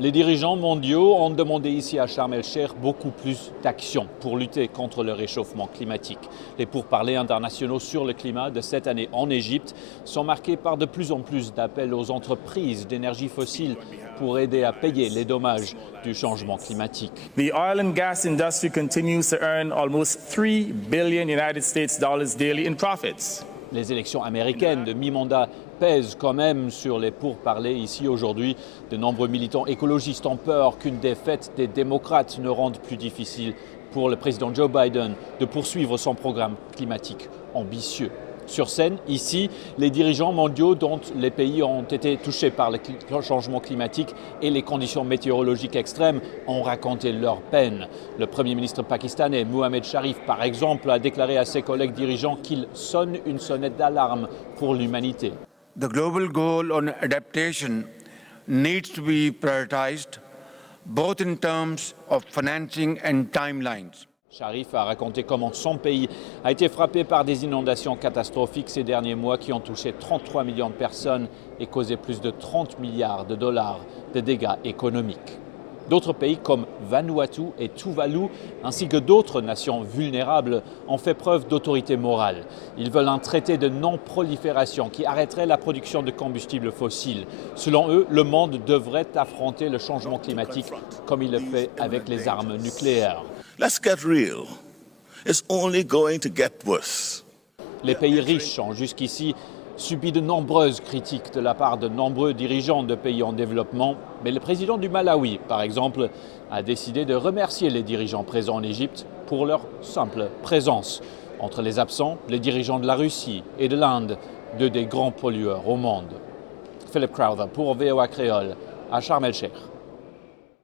Les dirigeants mondiaux ont demandé ici à Sharm el-Sheikh beaucoup plus d'action pour lutter contre le réchauffement climatique. Les pourparlers internationaux sur le climat de cette année en Égypte sont marqués par de plus en plus d'appels aux entreprises d'énergie fossile pour aider à payer les dommages du changement climatique. The oil and gas industry continues to earn almost $3 billion daily in profits. Les élections américaines de mi-mandat pèsent quand même sur les pourparlers ici aujourd'hui. De nombreux militants écologistes ont peur qu'une défaite des démocrates ne rende plus difficile pour le président Joe Biden de poursuivre son programme climatique ambitieux. Sur scène, ici, les dirigeants mondiaux dont les pays ont été touchés par le changement climatique et les conditions météorologiques extrêmes ont raconté leur peine. Le Premier ministre pakistanais Mohammed Sharif, par exemple, a déclaré à ses collègues dirigeants qu'il sonne une sonnette d'alarme pour l'humanité. The global goal on adaptation needs to be prioritized, both in terms of financing and timelines. Sharif a raconté comment son pays a été frappé par des inondations catastrophiques ces derniers mois qui ont touché 33 millions de personnes et causé plus de 30 milliards de dollars de dégâts économiques. D'autres pays comme Vanuatu et Tuvalu, ainsi que d'autres nations vulnérables, ont fait preuve d'autorité morale. Ils veulent un traité de non-prolifération qui arrêterait la production de combustibles fossiles. Selon eux, le monde devrait affronter le changement climatique comme il le fait avec les armes nucléaires. Let's get real. It's only going to get worse. Les pays riches ont jusqu'ici subi de nombreuses critiques de la part de nombreux dirigeants de pays en développement, mais le président du Malawi, par exemple, a décidé de remercier les dirigeants présents en Égypte pour leur simple présence. Entre les absents, les dirigeants de la Russie et de l'Inde, deux des grands pollueurs au monde. Philip Crowther pour VOA Créole, à Sharm el-Sheikh.